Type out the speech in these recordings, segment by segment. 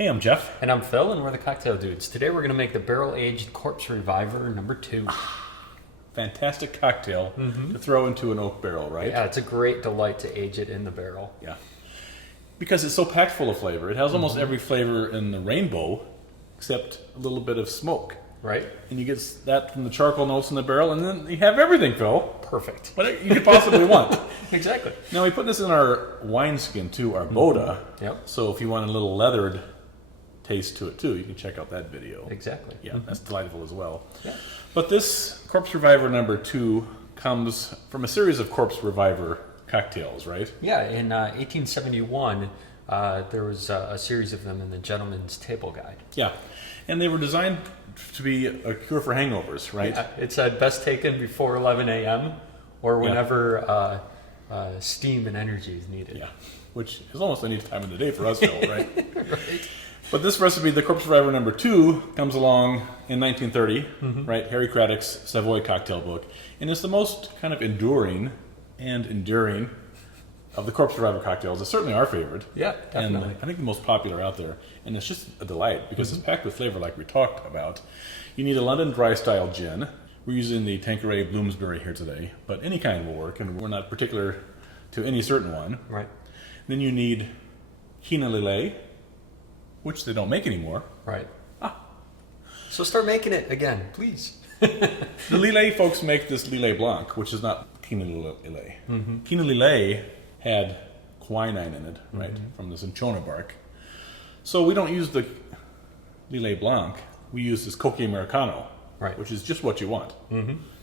Hey, I'm Jeff. And I'm Phil, and we're the Cocktail Dudes. Today we're going to make the barrel-aged Corpse Reviver number 2. Fantastic cocktail to throw into an oak barrel, right? Yeah, it's a great delight to age it in the barrel. Yeah. Because it's so packed full of flavor. It has almost every flavor in the rainbow, except a little bit of smoke. Right? And you get that from the charcoal notes in the barrel, and then you have everything, Phil. Perfect. What you could possibly want. Exactly. Now, we put this in our wineskin, too, our Boda. Yep. So if you want a little leathered taste to it, too, you can check out that video. Exactly. Yeah, that's delightful as well. Yeah. But this Corpse Reviver number 2 comes from a series of Corpse Reviver cocktails, right? Yeah, in 1871, there was a series of them in the Gentleman's Table Guide. Yeah, and they were designed to be a cure for hangovers, right? Yeah, it said best taken before 11 a.m. or whenever steam and energy is needed. Yeah, which is almost any time of the day for us, Phil, right? Right. But this recipe, the Corpse Reviver number 2, comes along in 1930, right? Harry Craddock's Savoy Cocktail Book, and it's the most kind of enduring and endearing of the Corpse Reviver cocktails. It's certainly our favorite. Yeah, definitely. And I think the most popular out there. And it's just a delight because it's packed with flavor like we talked about. You need a London dry style gin. We're using the Tanqueray Bloomsbury here today, but any kind will work, and we're not particular to any certain one. Right. Then you need Kina Lillet, which they don't make anymore. Right. So start making it again, please. The Lillet folks make this Lillet Blanc, which is not Kina Lillet. Kina Lillet had quinine in it, right, from the cinchona bark. So we don't use the Lillet Blanc. We use this Cocchi Americano, right, which is just what you want,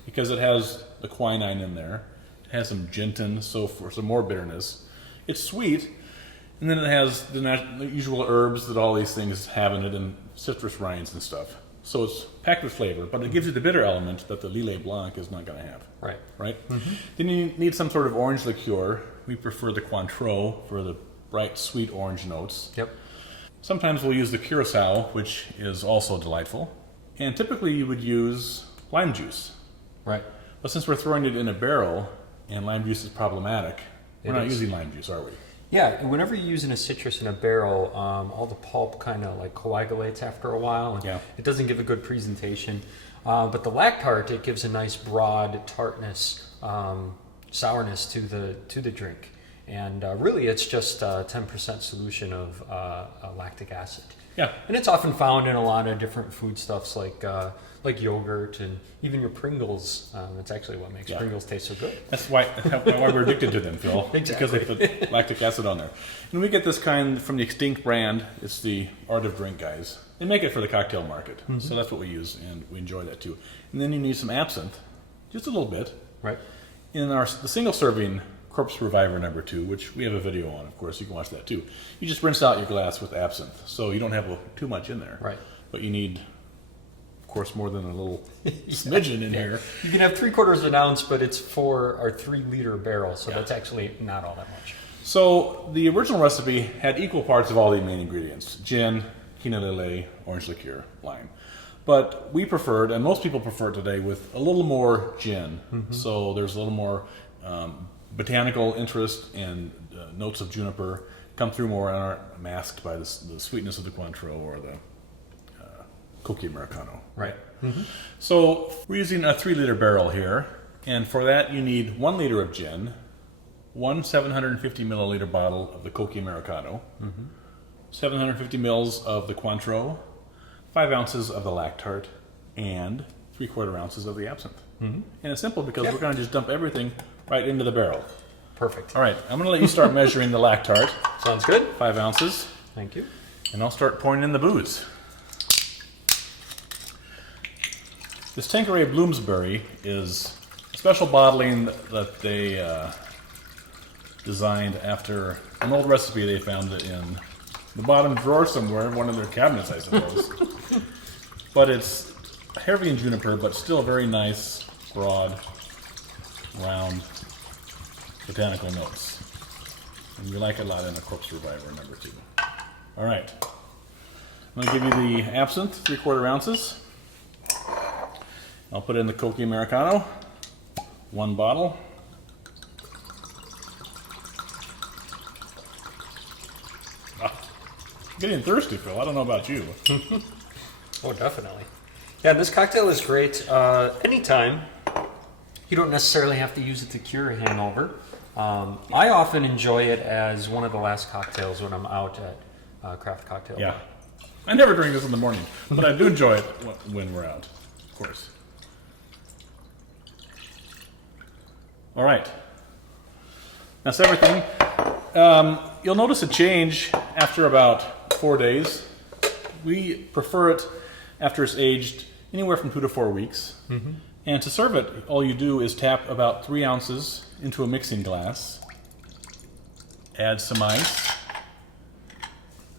because it has the quinine in there. It has some gentain, so for some more bitterness. It's sweet, and then it has the usual herbs that all these things have in it, and citrus rinds and stuff. So it's packed with flavor, but it gives you the bitter element that the Lillet Blanc is not going to have. Right. Right? Then you need some sort of orange liqueur. We prefer the Cointreau for the bright, sweet orange notes. Yep. Sometimes we'll use the Curacao, which is also delightful. And typically you would use lime juice. Right. But since we're throwing it in a barrel and lime juice is problematic, we're not using lime juice, are we? Yeah, whenever you're using a citrus in a barrel, all the pulp kind of like coagulates after a while, and it doesn't give a good presentation. But the lactart, it gives a nice broad tartness, sourness to the drink, and really it's just a 10% solution of lactic acid. Yeah, and it's often found in a lot of different foodstuffs like yogurt and even your Pringles. That's actually what makes Pringles taste so good. That's why we're addicted to them, Phil. Exactly. Because they put lactic acid on there. And we get this kind from the Extinct brand. It's the Art of Drink guys. They make it for the cocktail market. So that's what we use, and we enjoy that too. And then you need some absinthe, just a little bit. Right. In the single serving Corpse Reviver number 2, which we have a video on, of course, you can watch that too. You just rinse out your glass with absinthe, so you don't have too much in there. Right. But you need, of course, more than a little smidgen in here. You can have 3/4 of an ounce, but it's for our 3-liter barrel, so that's actually not all that much. So the original recipe had equal parts of all the main ingredients: gin, Kina Lillet, orange liqueur, lime. But we preferred, and most people prefer today, with a little more gin. So there's a little more botanical interest, and notes of juniper come through more and aren't masked by the sweetness of the Cointreau or the Cocchi Americano. Right. So we're using a 3-liter barrel here, and for that you need 1 liter of gin, 1 750 milliliter bottle of the Cocchi Americano, 750 mils of the Cointreau, 5 ounces of the lactart, and 3/4 ounces of the absinthe. And it's simple because we're going to just dump everything right into the barrel. Perfect. All right, I'm going to let you start measuring the lactart. Sounds good. 5 ounces. Thank you. And I'll start pouring in the booze. This Tanqueray Bloomsbury is a special bottling that they designed after an old recipe they found in the bottom drawer somewhere in one of their cabinets, I suppose. But it's heavy in juniper, but still very nice, broad, round, botanical notes. And we like it a lot in a Corpse Reviver number 2. All right. I'm going to give you the absinthe, 3/4 ounces. I'll put in the Cocchi Americano, 1 bottle. I'm getting thirsty, Phil. I don't know about you. Oh, definitely. Yeah, this cocktail is great anytime. You don't necessarily have to use it to cure a hangover. I often enjoy it as one of the last cocktails when I'm out at craft cocktail. Yeah. I never drink this in the morning, but I do enjoy it when we're out, of course. All right. That's everything. You'll notice a change after about 4 days. We prefer it after it's aged anywhere from 2 to 4 weeks. Mm-hmm. And to serve it, all you do is tap about 3 ounces into a mixing glass, add some ice,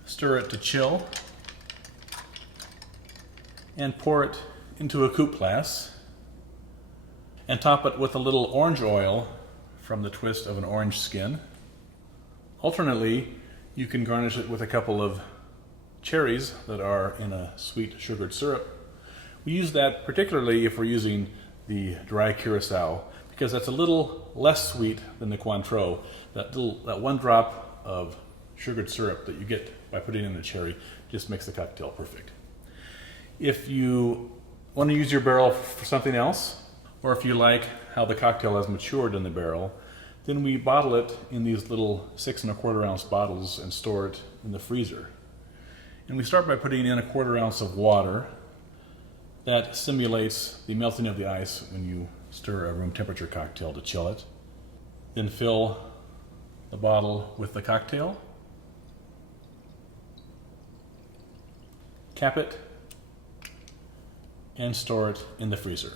stir it to chill, and pour it into a coupe glass, and top it with a little orange oil from the twist of an orange skin. Alternately, you can garnish it with a couple of cherries that are in a sweet sugared syrup. We use that particularly if we're using the dry curacao, because that's a little less sweet than the Cointreau. That one drop of sugared syrup that you get by putting in the cherry just makes the cocktail perfect. If you want to use your barrel for something else, or if you like how the cocktail has matured in the barrel, then we bottle it in these little 6 1/4 ounce bottles and store it in the freezer. And we start by putting in 1/4 ounce of water. That simulates the melting of the ice when you stir a room temperature cocktail to chill it. Then fill the bottle with the cocktail, cap it, and store it in the freezer.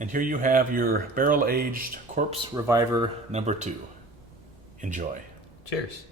And here you have your barrel-aged Corpse Reviver number 2. Enjoy. Cheers.